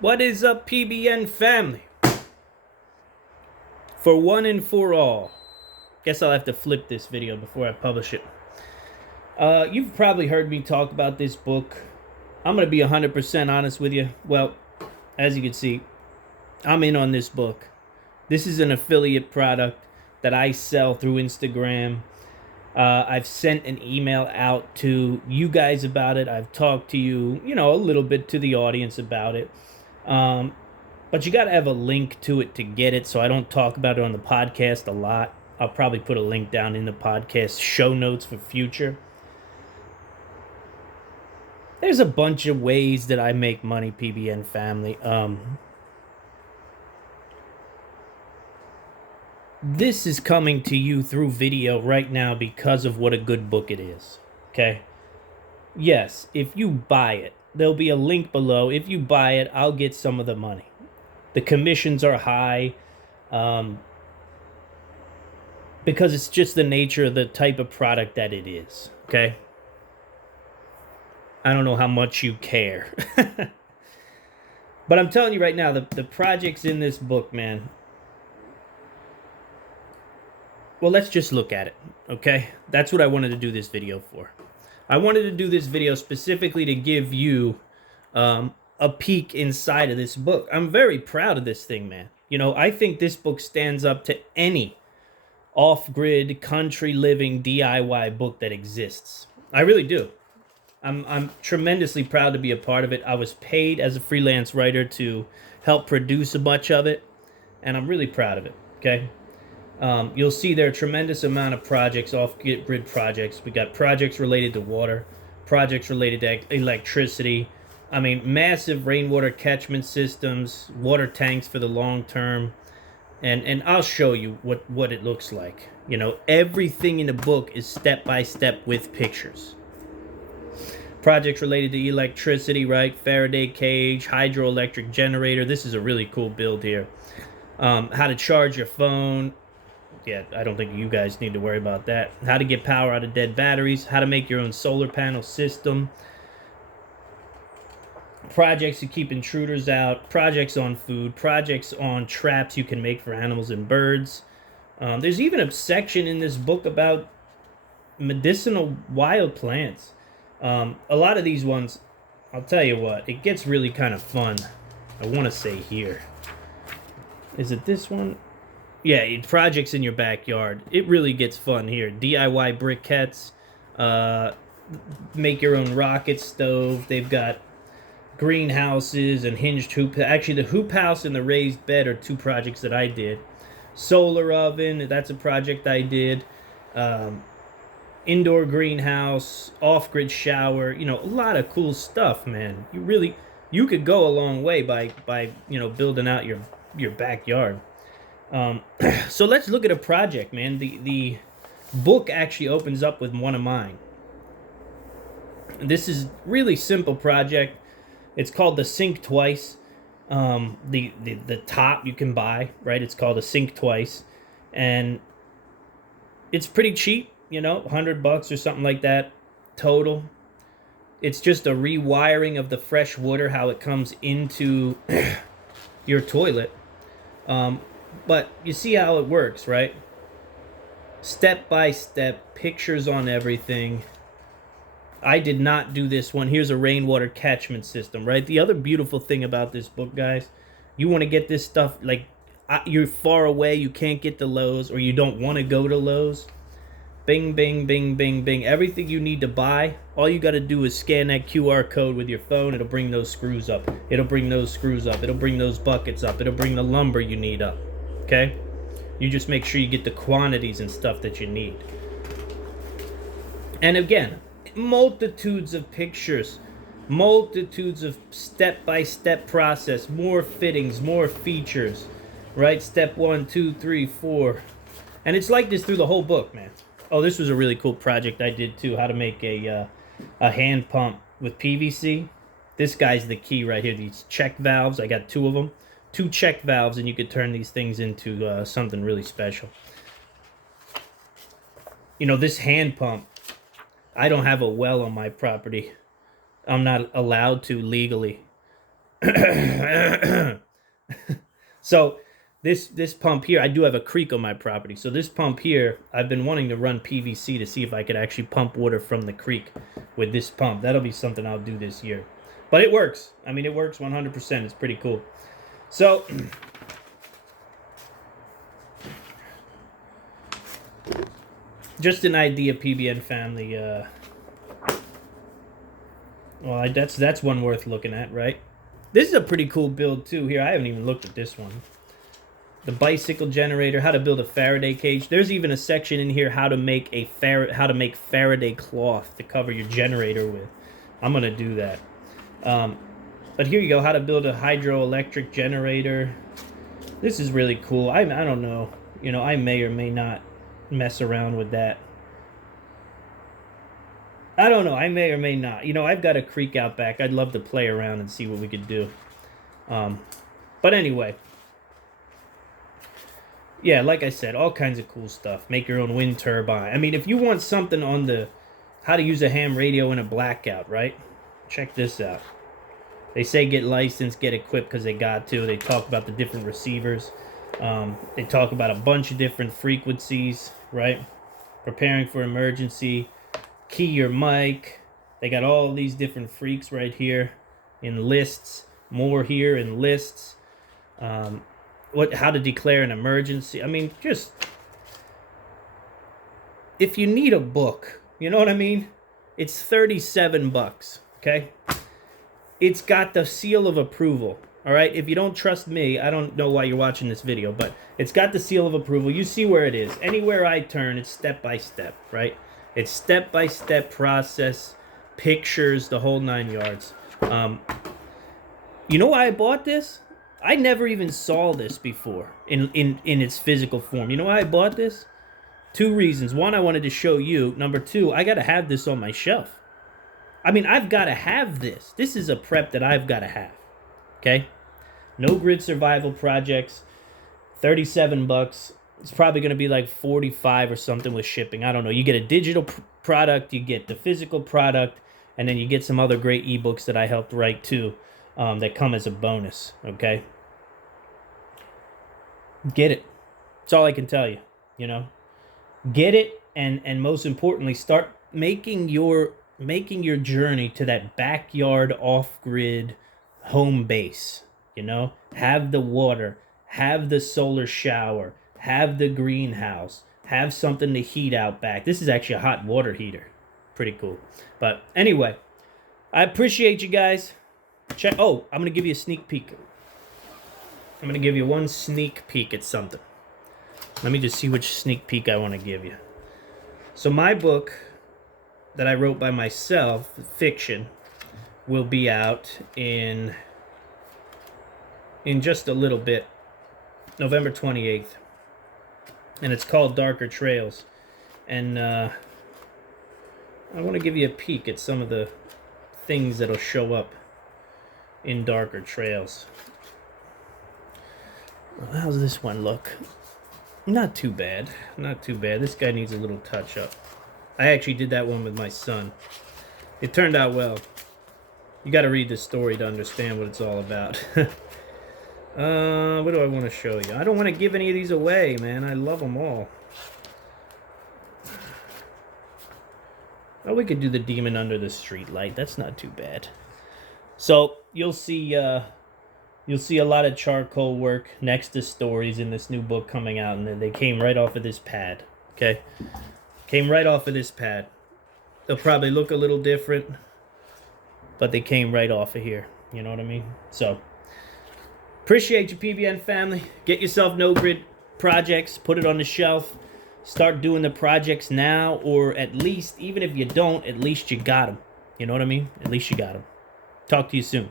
What is up, PBN family? For one and for all. Guess I'll have to flip this video before I publish it. You've probably heard me talk about this book. I'm going to be 100% honest with you. Well, as you can see, I'm in on this book. This is an affiliate product that I sell through Instagram. I've sent an email out to you guys about it. I've talked to you, a little bit to the audience about it. But you got to have a link to it to get it, so I don't talk about it on the podcast a lot. I'll probably put a link down in the podcast show notes for future. There's a bunch of ways that I make money, PBN family. This is coming to you through video right now because of what a good book it is, okay? Yes, if you buy it, there'll be a link below. If you buy it, I'll get some of the money. The commissions are high because it's just the nature of the type of product that it is, okay? I don't know how much you care. But I'm telling you right now, the projects in this book, man. Well, let's just look at it, okay? That's what I wanted to do this video for. I wanted to do this video specifically to give you a peek inside of this book. I'm very proud of this thing, man. I think this book stands up to any off-grid, country living DIY book that exists. I really do. I'm tremendously proud to be a part of it. I was paid as a freelance writer to help produce a bunch of it, and I'm really proud of it, okay? You'll see there are a tremendous amount of projects, off-grid projects. We got projects related to water, projects related to electricity. I mean, massive rainwater catchment systems, water tanks for the long term. And I'll show you what it looks like. Everything in the book is step-by-step with pictures. Projects related to electricity, right? Faraday cage, hydroelectric generator. This is a really cool build here. How to charge your phone. Yeah, I don't think you guys need to worry about that. How to get power out of dead batteries. How to make your own solar panel system. Projects to keep intruders out. Projects on food. Projects on traps you can make for animals and birds. There's even a section in this book about medicinal wild plants. A lot of these ones, I'll tell you what, it gets really kind of fun. I want to say here. Is it this one? Yeah, projects in your backyard. It really gets fun here. DIY briquettes, make your own rocket stove. They've got greenhouses and hinged hoop. Actually, the hoop house and the raised bed are two projects that I did. Solar oven, that's a project I did. Indoor greenhouse, off-grid shower. A lot of cool stuff, man. You could go a long way by building out your backyard. So let's look at a project, man. The book actually opens up with one of mine. This is really simple project. It's called the Sink Twice. The top you can buy, right? It's called a Sink Twice, and it's pretty cheap. $100 or something like that total. It's just a rewiring of the fresh water, how it comes into your toilet. But you see how it works, right? Step by step, pictures on everything. I did not do this one. Here's a rainwater catchment system, right? The other beautiful thing about this book, guys, you want to get this stuff, like, you're far away, you can't get to Lowe's, or you don't want to go to Lowe's. Bing, bing, bing, bing, bing. Everything you need to buy, all you got to do is scan that QR code with your phone. It'll bring those screws up. It'll bring those screws up. It'll bring those buckets up. It'll bring the lumber you need up. Okay? You just make sure you get the quantities and stuff that you need. And again, multitudes of pictures, multitudes of step-by-step process, more fittings, more features, right? Step 1, 2, 3, 4. And it's like this through the whole book, man. Oh, this was a really cool project I did too. How to make a hand pump with PVC. This guy's the key right here. These check valves. I got two of them. 2 check valves, and you could turn these things into something really special. This hand pump. I don't have a well on my property. I'm not allowed to legally. So this pump here, I do have a creek on my property. So this pump here, I've been wanting to run PVC to see if I could actually pump water from the creek with this pump. That'll be something I'll do this year. But it works. I mean, it works 100%. It's pretty cool. So just an idea, PBN family. Well, that's one worth looking at, right? This is a pretty cool build too. Here, I haven't even looked at this one. The bicycle generator, how to build a Faraday cage. There's even a section in here how to make Faraday cloth to cover your generator with. I'm gonna do that. But here you go, how to build a hydroelectric generator. This is really cool. I don't know. You know, I may or may not mess around with that. I don't know. I may or may not. You know, I've got a creek out back. I'd love to play around and see what we could do. But anyway. Yeah, like I said, all kinds of cool stuff. Make your own wind turbine. I mean, if you want something on the how to use a ham radio in a blackout, right? Check this out. They say get licensed, get equipped because they got to. They talk about the different receivers. They talk about a bunch of different frequencies, right? Preparing for emergency. Key your mic. They got all these different freaks right here in lists. More here in lists. How to declare an emergency. I mean, just if you need a book, you know what I mean? It's $37, okay? It's got the seal of approval, all right? If you don't trust me, I don't know why you're watching this video, but it's got the seal of approval. You see where it is. Anywhere I turn, it's step by step, right? It's step-by-step process, pictures, the whole 9 yards. You know why I bought this? I never even saw this before in its physical form. You know why I bought this? 2 reasons. 1, I wanted to show you. Number 2, I got to have this on my shelf. I mean, I've got to have this. This is a prep that I've got to have. Okay? No Grid Survival Projects. $37. It's probably going to be like 45 or something with shipping. I don't know. You get a digital product, you get the physical product, and then you get some other great ebooks that I helped write too that come as a bonus, okay? Get it. That's all I can tell you, you know? Get it, and most importantly, start making your journey to that backyard off-grid home base, you know? Have the water, have the solar shower, have the greenhouse, have something to heat out back. This is actually a hot water heater. Pretty cool. But anyway, I appreciate you guys. I'm going to give you a sneak peek. I'm going to give you one sneak peek at something. Let me just see which sneak peek I want to give you. So my book that I wrote by myself, fiction, will be out in just a little bit. November 28th. And it's called Darker Trails. And I want to give you a peek at some of the things that'll show up in Darker Trails. Well, how's this one look? Not too bad. Not too bad. This guy needs a little touch up. I actually did that one with my son. It turned out well. You got to read the story to understand what it's all about. What do I want to show you? I don't want to give any of these away, man. I love them all. Oh, we could do the demon under the street light. That's not too bad. So you'll see a lot of charcoal work next to stories in this new book coming out, and they came right off of this pad. Okay, came right off of this pad. They'll probably look a little different, but they came right off of here. You know what I mean? So. Appreciate you, PBN family. Get yourself No Grid projects. Put it on the shelf. Start doing the projects now, or at least, even if you don't, at least you got them. You know what I mean? At least you got them. Talk to you soon.